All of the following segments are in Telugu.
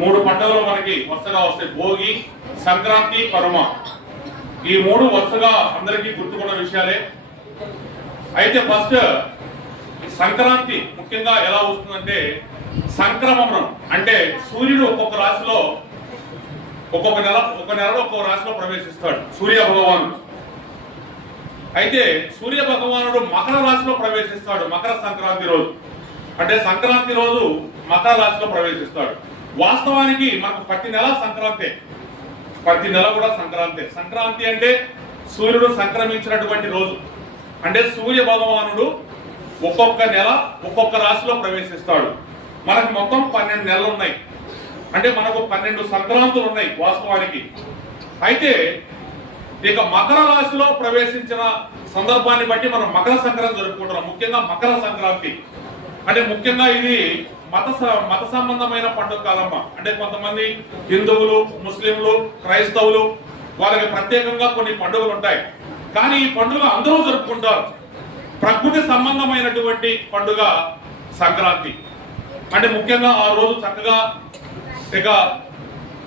మూడు పండుగలు మనకి వరుసగా వస్తాయి. భోగి, సంక్రాంతి, కనుమ. ఈ మూడు వరుసగా అందరికీ గుర్తుకున్న విషయాలే. అయితే ఫస్ట్ సంక్రాంతి ముఖ్యంగా ఎలా వస్తుందంటే సంక్రమణం అంటే సూర్యుడు ఒక్కొక్క రాశిలో ఒక్కొక్క నెలలో ఒక్కొక్క రాశిలో ప్రవేశిస్తాడు సూర్య భగవానుడు. అయితే సూర్య భగవానుడు మకర రాశిలో ప్రవేశిస్తాడు మకర సంక్రాంతి రోజు. అంటే సంక్రాంతి రోజు మకర రాశిలో ప్రవేశిస్తాడు. వాస్తవానికి మనకు ప్రతి నెల సంక్రాంతి, ప్రతి నెల కూడా సంక్రాంతి. సంక్రాంతి అంటే సూర్యుడు సంక్రమించినటువంటి రోజు. అంటే సూర్య భగవానుడు ఒక్కొక్క నెల ఒక్కొక్క రాశిలో ప్రవేశిస్తాడు. మనకు మొత్తం 12 నెలలు ఉన్నాయి. అంటే మనకు 12 సంక్రాంతులు ఉన్నాయి వాస్తవానికి. అయితే ఇక మకర రాశిలో ప్రవేశించిన సందర్భాన్ని బట్టి మనం మకర సంక్రాంతి జరుపుకుంటున్నాం. ముఖ్యంగా మకర సంక్రాంతి అంటే ముఖ్యంగా ఇది మత సంబంధమైన పండుగ కాదమ్మా. అంటే కొంతమంది హిందువులు, ముస్లింలు, క్రైస్తవులు వాళ్ళకి ప్రత్యేకంగా కొన్ని పండుగలు ఉంటాయి. కానీ ఈ పండుగ అందరూ జరుపుకుంటారు. ప్రకృతి సంబంధమైనటువంటి పండుగ సంక్రాంతి. అంటే ముఖ్యంగా ఆ రోజు చక్కగా ఇక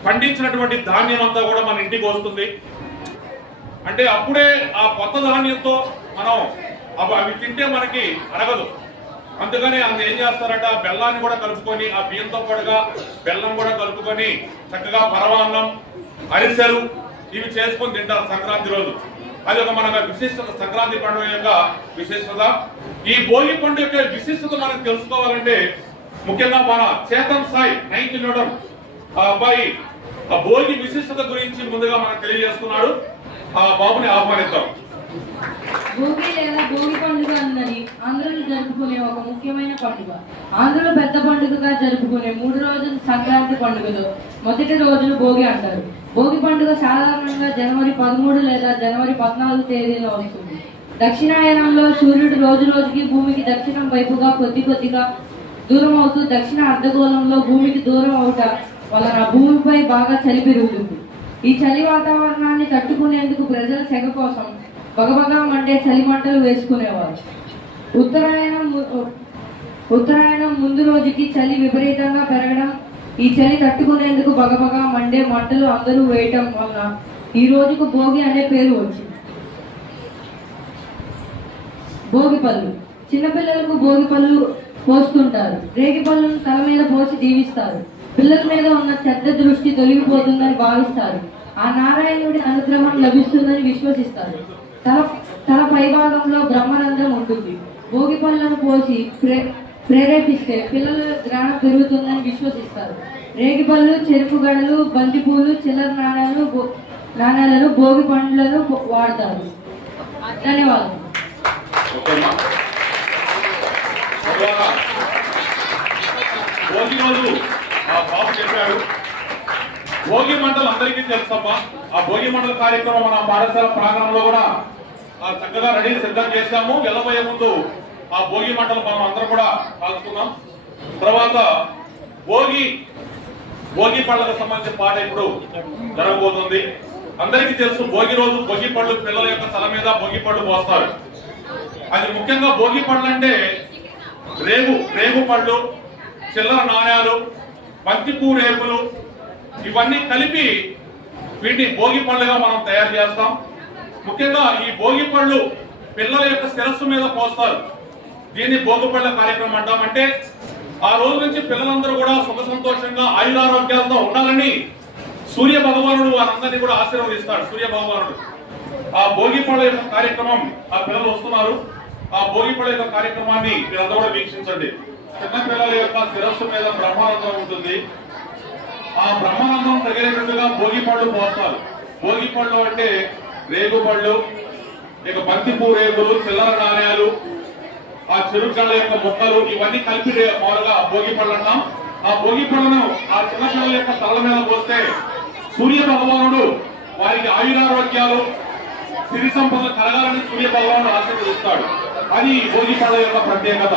పండించినటువంటి ధాన్యం అంతా కూడా మన ఇంటికి వస్తుంది. అంటే అప్పుడే ఆ కొత్త ధాన్యంతో మనం అవి తింటే మనకి అరగదు. అందుకని ఏం చేస్తారట, బెల్లాన్ని కూడా కలుపుకొని ఆ బియ్యంతో పాటుగా బెల్లం కూడా కలుపుకొని చక్కగా పరమాన్నం, అరిసెలు ఇవి చేసుకొని తింటారు సంక్రాంతి రోజు. అది ఒక మన విశిష్టత, సంక్రాంతి పండుగ యొక్క విశిష్టత. ఈ భోగి పండుగ యొక్క విశిష్టత మనం తెలుసుకోవాలంటే ముఖ్యంగా మన చేతన్ సాయి 9th చూడడం ఆ అబ్బాయి ఆ భోగి విశిష్టత గురించి ముందుగా మనకు తెలియజేస్తున్నాడు. ఆ బాబుని ఆహ్వానిద్దాం. భోగి లేదా భోగి పండుగ అన్నది ఆంధ్రులు జరుపుకునే ఒక ముఖ్యమైన పండుగ. ఆంధ్రులు పెద్ద పండుగగా జరుపుకునే 3 రోజుల సంక్రాంతి పండుగలో మొదటి రోజును భోగి అంటారు. భోగి పండుగ సాధారణంగా జనవరి 13 లేదా జనవరి 14 తేదీలో వస్తుంది. దక్షిణాయనంలో సూర్యుడు రోజు రోజుకి భూమికి దక్షిణం వైపుగా కొద్దిగా దూరం అవుతూ దక్షిణ అర్ధగోళంలో భూమికి దూరం అవుట వలన భూమిపై బాగా చలి పెరుగుతుంది. ఈ చలి వాతావరణాన్ని తట్టుకునేందుకు ప్రజల సెగ కోసం బగబగా మండే చలి మంటలు వేసుకునేవారు. ఉత్తరాయణం ముందు రోజుకి చలి విపరీతంగా పెరగడం, ఈ చలి తట్టుకునేందుకు బగబగా మండే మంటలు అందరూ వేయటం వలన ఈ రోజుకు భోగి అనే పేరు వచ్చింది. భోగి పళ్ళు. చిన్నపిల్లలకు భోగి పళ్ళు పోస్తుంటారు. రేగి పళ్ళను తల మీద పోసి దీవిస్తారు. పిల్లల మీద ఉన్న చెడ్డ దృష్టి తొలగిపోతుందని భావిస్తారు. ఆ నారాయణుడి అనుగ్రహం లభిస్తుందని విశ్వసిస్తారు. తల పైభాగంలో బ్రహ్మరంధ్రం ఉంటుంది. భోగి పళ్ళను పోసి ప్రేరేపిస్తే పిల్లల జ్ఞానం పెరుగుతుందని విశ్వసిస్తారు. రేగిపళ్ళు, చెరుకు గడలు, బంతిపూలు, చిల్లర నాణాలను భోగి పండ్లను వాడతారు. ధన్యవాదాలు. భోగి మంటలు అందరికీ తెలుసమ్మా. ఆ భోగి మంటల కార్యక్రమం మన పాఠశాల ప్రాంగణంలో కూడా చక్కగా రెడీ సిద్ధం చేశాము. వెళ్ళబోయే ముందు ఆ భోగి మంటలు మనం అందరం కూడా కాల్చుకున్నాం. తర్వాత భోగి పళ్ళకు సంబంధించిన పాట ఇప్పుడు జరగబోతుంది. అందరికీ తెలుసు భోగి రోజు భోగి పళ్ళు పిల్లల యొక్క తల మీద భోగి పళ్ళు పోస్తారు. అది ముఖ్యంగా భోగి పళ్ళు అంటే రేగు పళ్ళు, చిల్లర నాణ్యాలు, బంతిపూ రేపులు ఇవన్నీ కలిపి వీటిని భోగి పళ్ళుగా మనం తయారు చేస్తాం. ముఖ్యంగా ఈ భోగి పళ్ళు పిల్లల యొక్క శిరస్సు మీద పోస్తారు. దీన్ని భోగి పళ్ళ కార్యక్రమం అంటాం. అంటే ఆ రోజు నుంచి పిల్లలందరూ కూడా సుఖ సంతోషంగా ఆయురారోగ్యాలతో ఉండాలని సూర్య భగవానుడు వారందరినీ కూడా ఆశీర్వదిస్తాడు. సూర్య భగవానుడు ఆ భోగి పళ్ళ యొక్క కార్యక్రమం ఆ పిల్లలు వస్తున్నారు. ఆ భోగి పళ్ళ యొక్క కార్యక్రమాన్ని మీరంతా కూడా వీక్షించండి. చిన్న పిల్లల యొక్క శిరస్సు మీద బ్రహ్మానందం ఉంటుంది. ఆ బ్రహ్మానందం తగినట్టుగా భోగి పళ్ళు పోస్తారు. భోగి పళ్ళు అంటే రేగు పళ్ళు, ఇక బంతిపూ రేగులు, చిల్లర నాణ్యాలు, ఆ చెరుగళ్ళ యొక్క మొక్కలు ఇవన్నీ కలిపి మామూలుగా భోగి పళ్ళు అంటాం. ఆ భోగి పళ్ళను ఆ చిన్న పిల్లల యొక్క తల మీద పోస్తే సూర్య భగవానుడు వారికి ఆయురారోగ్యాలు, సిరి సంపదలు కలగాలని సూర్య భగవానుడు ఆశీర్వదిస్తాడు. అది భోగి పళ్ళ యొక్క ప్రత్యేకత.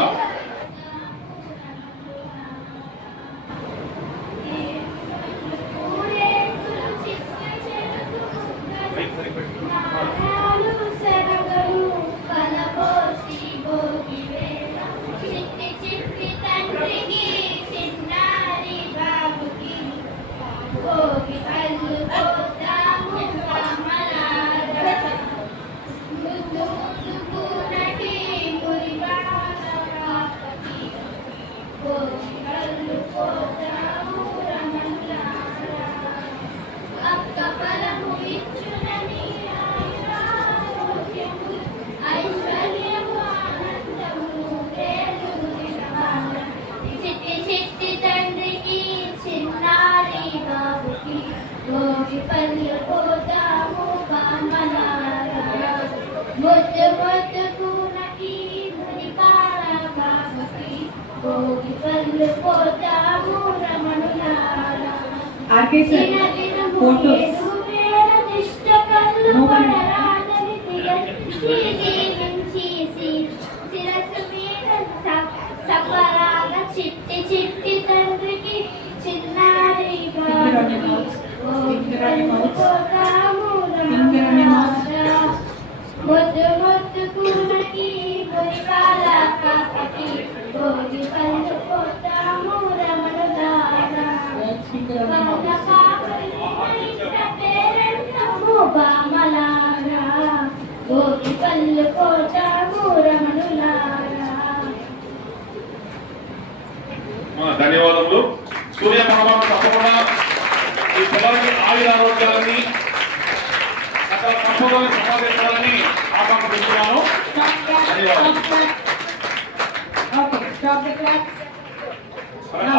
పళ్ళు పోతాము రమణులారా ఆర్కే సార్ ఫోటోస్ చిట్టి చిట్టి తండ్రికి చిన్నారిగా ముద్దు ముద్దు కూనకి బొరికాల కాకటి భోగి పళ్ళు పోతాము రమణులారా బామలారా భోగి పళ్ళు పోతాము రమణులారా. ధన్యవాదములు. సూర్య భగవాన్ తప్పకుండా ఈ పిల్లలకి ఆయుర ఆరోగ్యాలని అక్కడ తప్పకుండా సంపాదించాలని ఆకాంక్షిస్తున్నాను.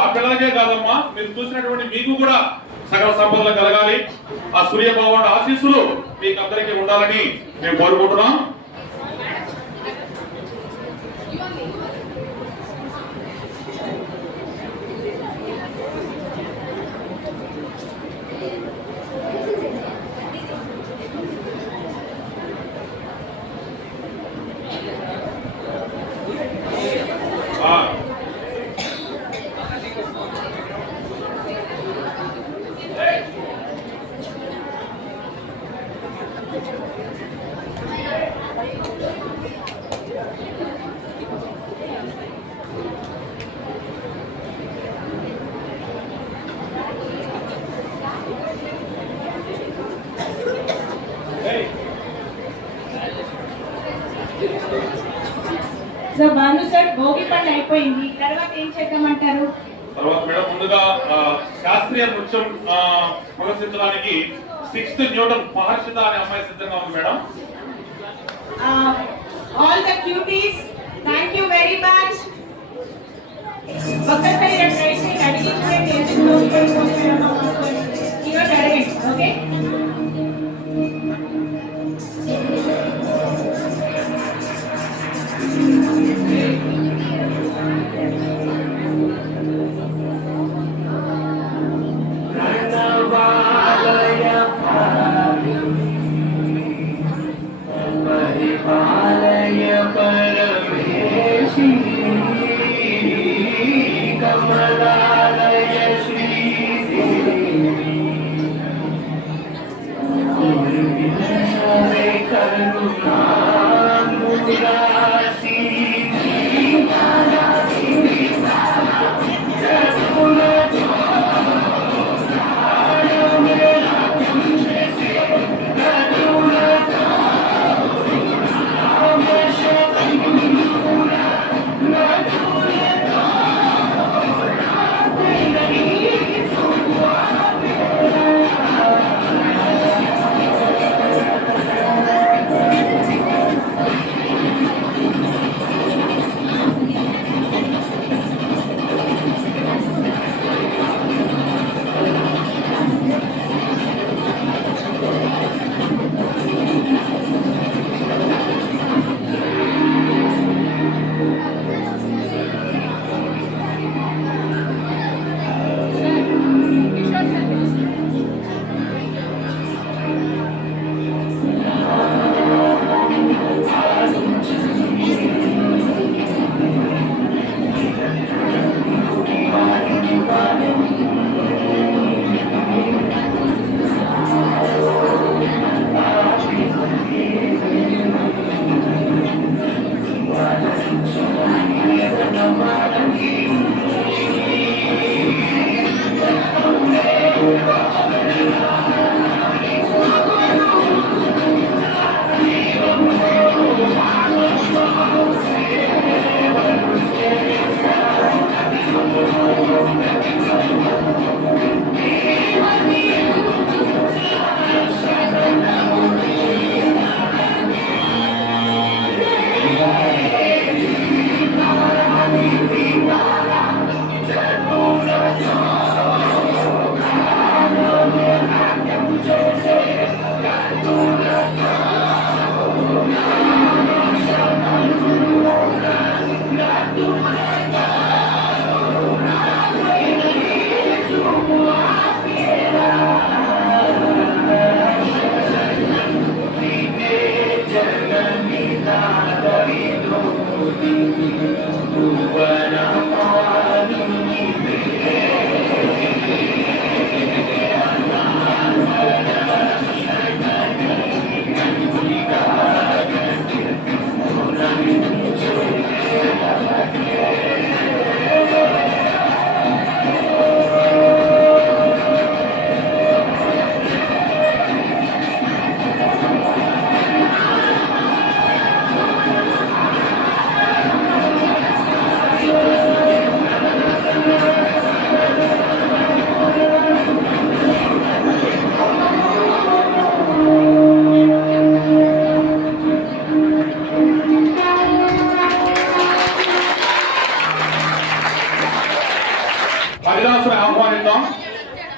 ఆ పిల్లలకే కాదమ్మా, మీరు చూసినటువంటి మీకు కూడా సకల సంపదలు కలగాలి. ఆ సూర్య భగవాన్ ఆశీస్సులు మీకు అందరికీ ఉండాలని మేము కోరుకుంటున్నాం. సో భాను సార్ భోగి పండుగ అయిపోయింది, తర్వాత ఏం చేద్దామంటారు? తర్వాత మేడం ముందుగా శాస్త్రీయ నృత్యం ప్రదర్శించడానికి 6th న్యూటన్ మహర్షిత అనే అమ్మాయి సిద్ధంగా ఉంది madam. All the cuties, thank you very much. ఒక్కసారి ట్రై చేయండి, అడిగి చూడండి ఎందుకు ఈరోజు అడగండి. ఓకే,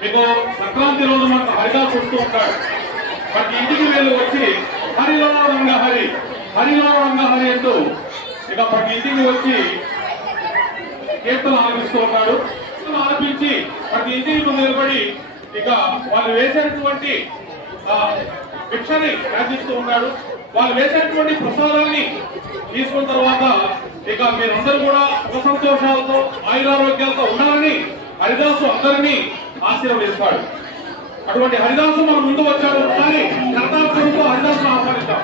మీకు సంక్రాంతి రోజు మనకు హరిదాస్ వస్తూ ఉంటాడు. ప్రతి ఇంటికి వెళ్ళి వచ్చి హరిలో రంగహరి హరిలో రంగహరి అంటూ ఇక ప్రతి ఇంటికి వచ్చి కీర్తన ఆలపిస్తూ ఉన్నాడు. ఆలపించి ప్రతి ఇంటికి ముందు నిలబడి ఇక వాళ్ళు వేసేటువంటి భిక్షని యాచిస్తూ ఉన్నాడు. వాళ్ళు వేసేటువంటి ప్రసాదాన్ని తీసుకున్న తర్వాత ఇక మీరందరూ కూడా సుఖ సంతోషాలతో ఆయురారోగ్యాలతో ఉండాలని హరిదాసు అందరినీ ఆశీర్వదిస్తాడు. అటువంటి హరిదాసు మన ముందు వచ్చాడు. ఒకసారి కర్తాక్షరంతో హరిదాసును ఆహ్వానిద్దాం.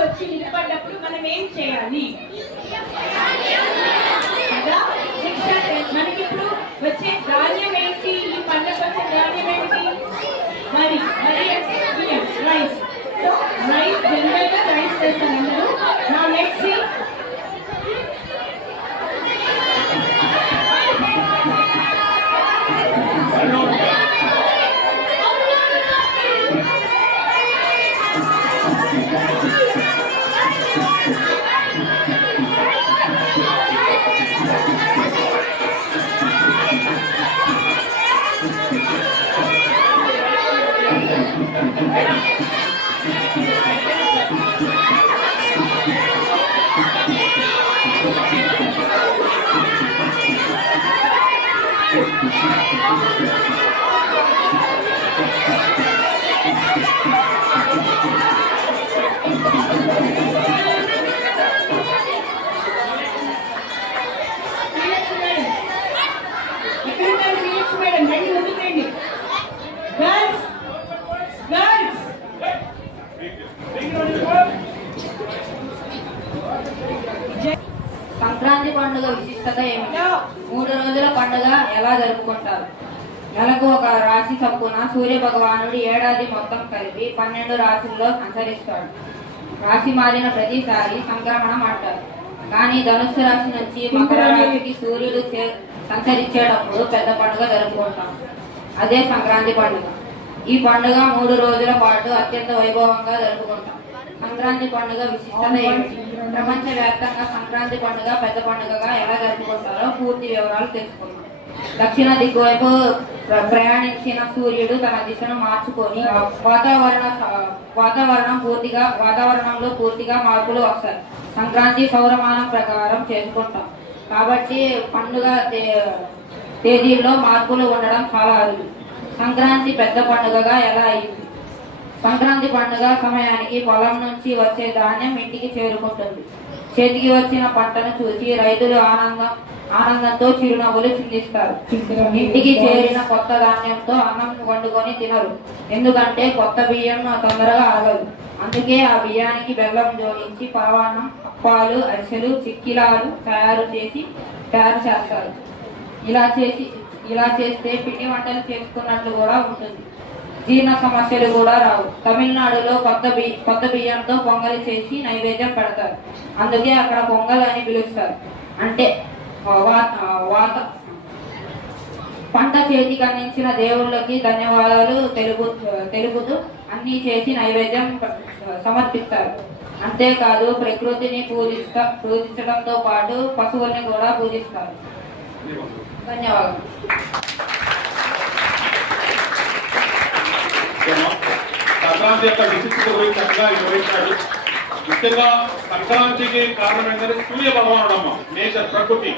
వచ్చి నిలబడ్డప్పుడు మనం ఏం చేయాలి కదా? మనకి ఇప్పుడు వచ్చే ధాన్యం ఏంటి? ఈ పంటకు వచ్చే ధాన్యం ఏంటి? మరి రైస్. సో రైస్ జనరల్ గా రైస్ చేస్తారు అందరూ. నా నెక్స్ట్ సంక్రాంతి పండుగ విశిష్టత ఏమిటి? 3 రోజుల పండుగ ఎలా జరుపుకుంటారు? నెలకు ఒక రాశి చొప్పున సూర్య భగవానుడు ఏడాది మొత్తం కలిపి 12 రాశుల్లో సంచరిస్తాడు. రాశి మారిన ప్రతిసారి సంక్రమణం అంటారు. కానీ ధనుస్సు రాశి నుంచి మకర రాశికి సూర్యుడు సంచరించేటప్పుడు పెద్ద పండుగ జరుపుకుంటాం. అదే సంక్రాంతి పండుగ. ఈ పండుగ 3 రోజుల పాటు అత్యంత వైభవంగా జరుపుకుంటాం. సంక్రాంతి పండుగ విశిష్టత ఏమిటి? ప్రపంచ వ్యాప్తంగా సంక్రాంతి పండుగ పెద్ద పండుగగా ఎలా జరుపుకుంటారో పూర్తి వివరాలు తెలుసుకుందాం. దక్షిణ దిక్కు వైపు ప్రయాణించిన సూర్యుడు తన దిశను మార్చుకొని వాతావరణంలో పూర్తిగా మార్పులు వస్తాయి. సంక్రాంతి సౌరమానం ప్రకారం చేసుకుంటాం కాబట్టి పండుగ తేదీల్లో మార్పులు ఉండడం చాలా అరుదు. సంక్రాంతి పెద్ద పండుగగా ఎలా అయింది? సంక్రాంతి పండుగ సమయానికి పొలం నుంచి వచ్చే ధాన్యం ఇంటికి చేరుకుంటుంది. చేతికి వచ్చిన పంటను చూసి రైతులు ఆనందంతో చిరునవ్వులు చిందిస్తారు. ఇంటికి చేరిన కొత్త ధాన్యంతో అన్నం వండుకొని తినరు. ఎందుకంటే కొత్త బియ్యం తొందరగా ఆగదు. అందుకే ఆ బియ్యానికి బెల్లం జోడించి పరవాన్నం, అప్పాలు, అరిసెలు, చిక్కిలాలు తయారు చేస్తారు. ఇలా చేస్తే పిండి వంటలు చేసుకున్నట్లు కూడా ఉంటుంది. జీర్ణ సమస్యలు కూడా రావు. తమిళనాడులో కొత్త బియ్యంతో పొంగలి చేసి నైవేద్యం పెడతారు. అందుకే అక్కడ పొంగల్ అని పిలుస్తారు. అంటే పంట చేతికి అందించిన దేవుళ్ళకి ధన్యవాదాలు తెలుపుతూ అన్నీ చేసి నైవేద్యం సమర్పిస్తారు. అంతేకాదు ప్రకృతిని పూజించడంతో పాటు పశువుల్ని కూడా పూజిస్తారు. ధన్యవాదాలు. సంక్రాంతి యొక్క విశిష్టత గురించి చక్కగా వివరించాడు. ముఖ్యంగా సంక్రాంతికి కారణం ఏంటంటే సూర్య భగవానుడు అమ్మ. నేచర్, ప్రకృతి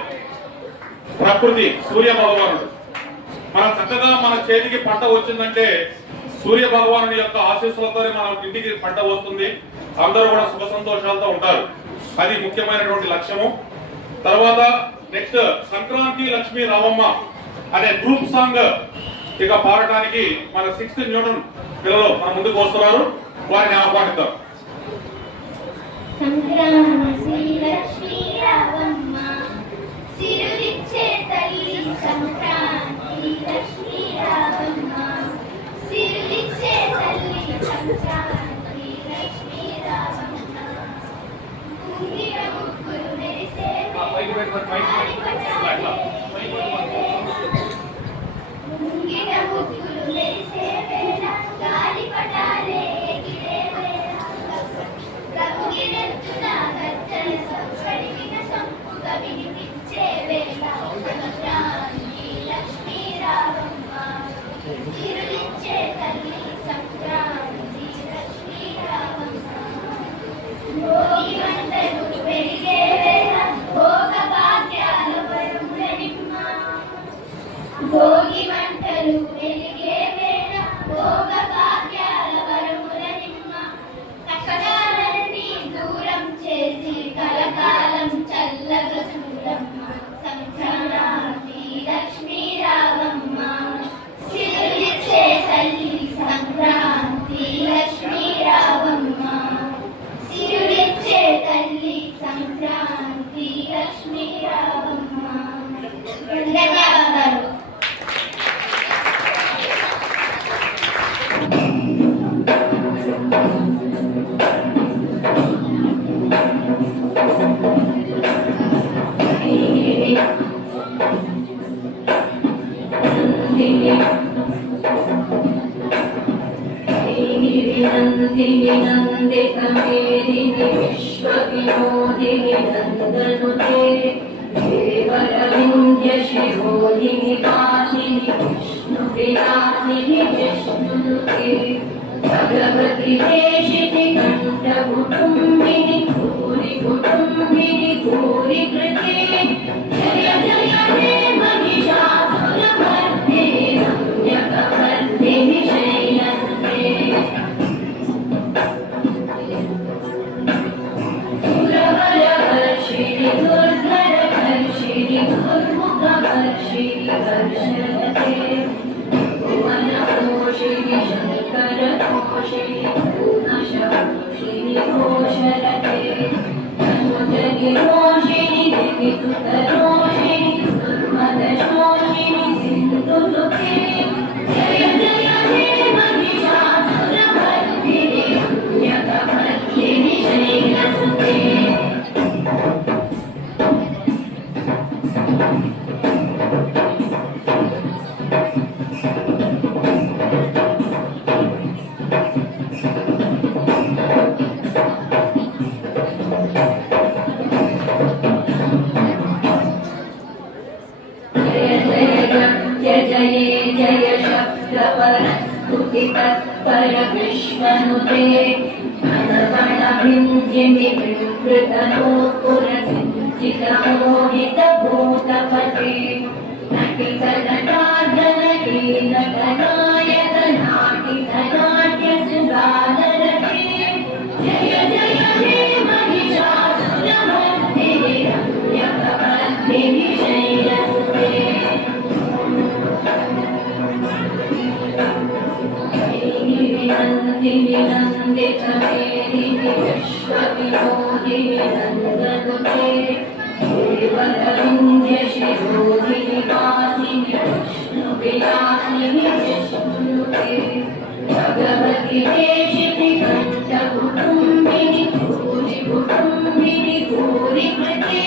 సూర్య భగవానుడు. మనం చక్కగా మన చేతికి పంట వచ్చిందంటే సూర్య భగవానుడి యొక్క ఆశీస్సులతోనే మన ఇంటికి పంట వస్తుంది. అందరూ కూడా సుఖ సంతోషాలతో ఉంటారు. అది ముఖ్యమైనటువంటి లక్ష్యము. తర్వాత నెక్స్ట్ సంక్రాంతి లక్ష్మీ రామమ్మ అనే గ్రూప్ సాంగ్ ఇక పాడటానికి మన 6th న్యూటన్ పిల్లలు మన ముందుకు వస్తున్నారు. వారిని ఆహ్వానిద్దాం. సంక్రాంతి లక్ష్మీ రామమ్మ సిరులిచ్చే తల్లి సంక్రాంతి ముంగిట ముగ్గులు మెరిసే వేళ గాలిపటాలే ఎగిరే వేళ రఘుగిరెత్తున గజ్జల సంపడిన సంపుగా వినిపించే వేళ సంక్రాంతి లక్ష్మీ రావమ్మ తిరులిచ్చే తల్లి సంక్రాంతి లక్ష్మీ రావమ్మ భోగి మంటలు పెరిగే వేళ భోగ భాగ్యాల వరములనిమ్మ భోగి మంటలు వెలిగే వేళ భోగ భాగ్యాల వరములనిమ్మ కష్టాలన్నీ దూరం చేసి కలకాలం చల్లగా చూడమ్మ సంక్రాంతి లక్ష్మీ రావమ్మ సిరులిచ్చే తల్లి సంక్రాంతి లక్ష్మీ రావమ్మ సిరులిచ్చే తల్లి సంక్రాంతి లక్ష్మీ రావమ్మ ధన్యవాదాలు. नन्दितमेदिनि विश्वविनोदिनि नन्दनुते देवरविन्द्यशिरोधिनि वासिनि विष्णुविलासिनि विष्णुनुते भगवति देशिति कण्ठकुटुम्बिनि भूरि कुटुम्बिनि भूरि कृते जय जय हे महिषासुरमर्दिनि रम्यकवर्दिनि शैलसुते सुरवरवर्षिणि दुर्धरवर्षिणि दुर्मुखवर्षिणि वर्षरते भुवनपोषिणि शङ्करपोषिणि पूर्णशपोषिणि घोषरते तनुजनिरोषिणि दिविसुतरोषिणि दुर्मदशोषिणि सिन्धुसुते जय जय हे महिषासुरमर्दिनि रम्यकवर्दिनि शैलसुते जय जय शब्दपरस्तुति तत्पर विश्वनुते घनगणभिञ्जिमि विवृतनोपुरसिञ्चितमोहितभूतपते नटितनटार्जनकी नटनायक नाटितनाट्यसुगानरते जय जय हे महिषासुरमर्दिनि रम्यकवर्दिनि शैलसुते नन्दिनि नन्दितमेदिनि विश्वविनोदिनि नन्दनुते देवरविन्द्यशिरोधिनि वासिनि विष्णुविलासिनि विष्णुनुते भगवति देशिति कण्ठकुटुम्बिनि भूरि कुटुम्बिनि भूरि कृते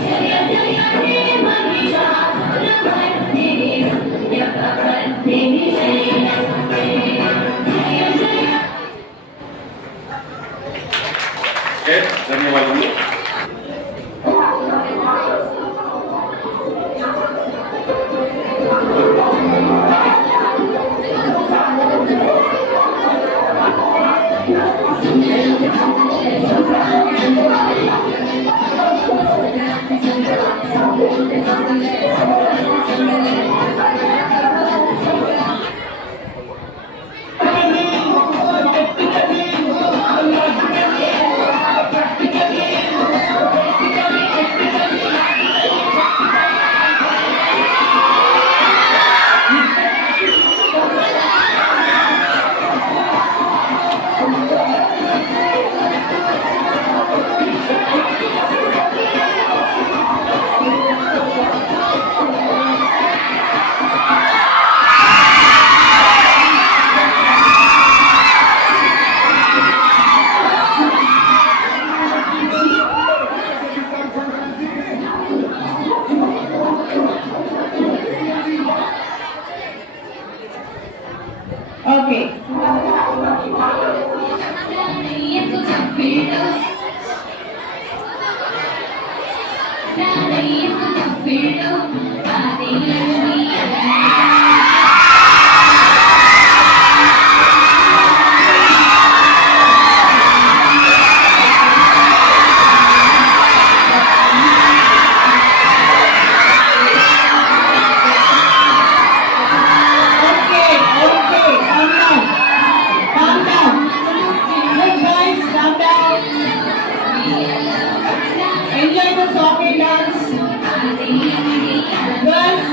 जय जय हे महिषासुरमर्दिनि रम्यकवर्दिनि शैलसुते जय जय ఓకే, ధన్యవాదాలు. Thank you. రారయ్యకు తప్పిళ్ళు ఆదిలండి Enjoy the song and dance. Girls,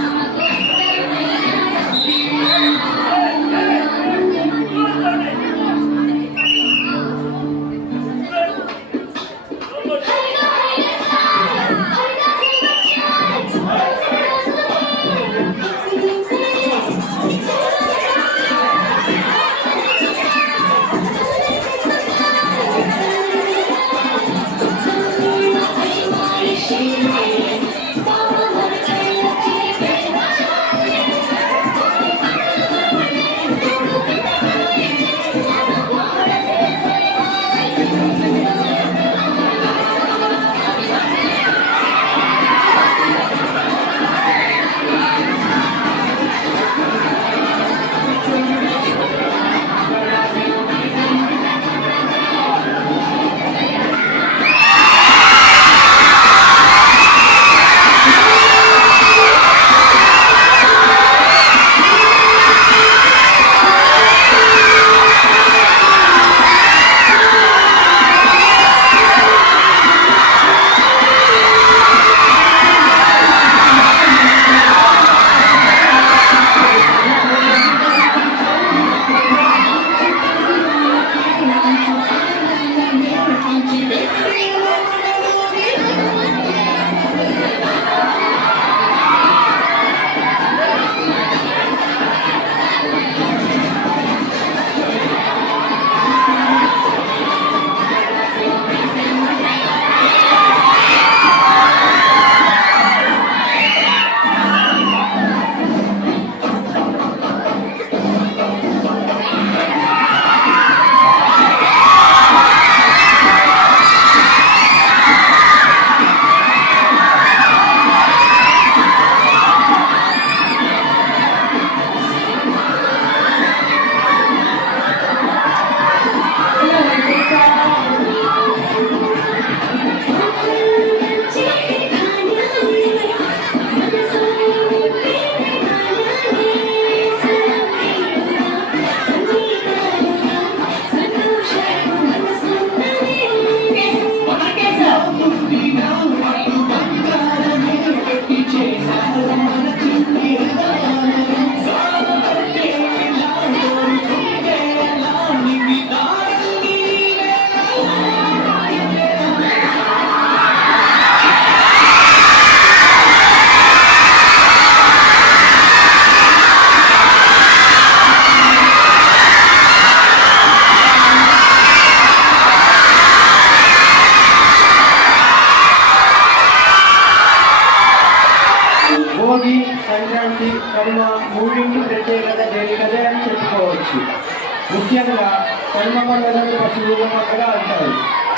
Bhogi Sankranti Kanuma మూడింటి ప్రత్యేకత దేనికదే అని చెప్పుకోవచ్చు. ముఖ్యంగా కనుమ పండుగను పశువుల పండుగ అంటారు.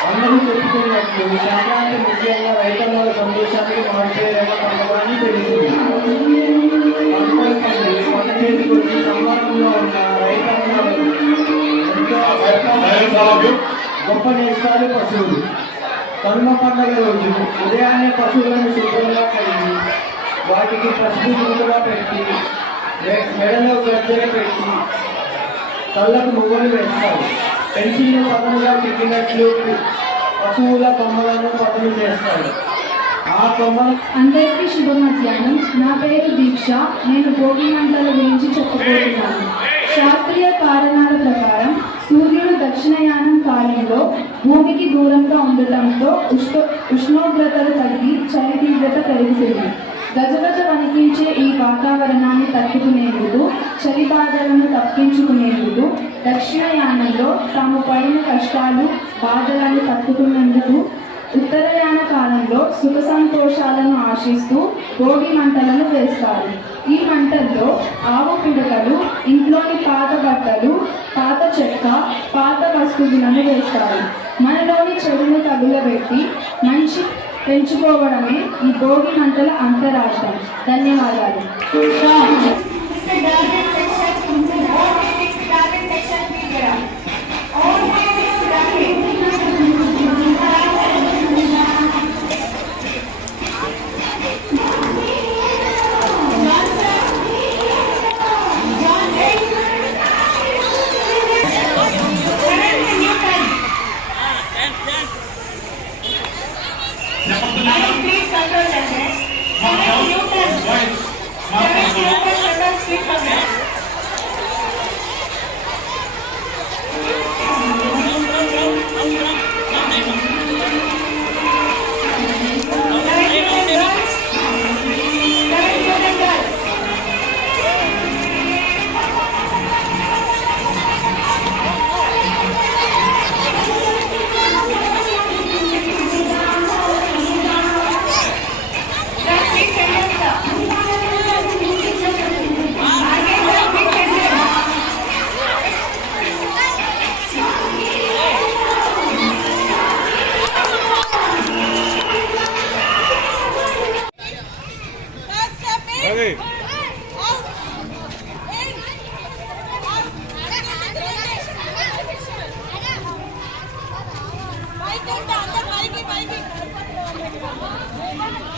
అందరూ చెప్పుకున్నట్లు సంక్రాంతి ముఖ్యంగా రైతన్నల సంతోషానికి మారుపేరైన పండుగ అని తెలిసింది. పండుగ పండి కొత్త చేతికి వచ్చి సంబరంలో ఉన్న రైతన్నలు ఎంతో గొప్ప నేస్తాలు పశువులు. కనుమ పండుగ రోజు ఉదయాన్నే పశువులను శుభ్రంగా కడిగి వాటికి పసుపు కుంకుమ పెట్టి మెడలో గజ్జలు పెట్టి కళ్ళకు ముగ్గులు వేస్తారు. పెన్సిల్ను పదముగా పెట్టినట్లు పశువుల కొమ్మలను పదులు చేస్తారు. ఆ కొమ్మలు అందరికీ శుభ మధ్యాహ్నం. నా పేరు దీక్ష. నేను భోగి మంటల గురించి చెప్పబోతున్నాను. శాస్త్రీయ కారణాల ప్రకారం సూర్యుడు దక్షిణయానం కాలంలో భూమికి దూరంగా ఉండటంతో ఉష్ణోగ్రతలు తగ్గి చలి తీవ్రత పెరుగుతుంది. గజగజ వణికించే ఈ వాతావరణాన్ని తట్టుకునేందుకు, చలి బాధలను తప్పించుకునేందుకు దక్షిణయానంలో తాము పడిన కష్టాలు బాధలను తట్టుకునేందుకు ఉత్తరయాన కాలంలో సుఖ సంతోషాలను ఆశిస్తూ భోగి మంటలను వేస్తారు. ఈ మంటల్లో ఆవు పిడకలు, ఇంట్లోని పాత బట్టలు, పాత చెక్క, పాత వస్తువులను వేస్తారు. మనలోని చెడును తగులబెట్టి మంచి పెంచుకోవడమే ఈ భోగి మంటల అంతరార్థం. ధన్యవాదాలు. Bye.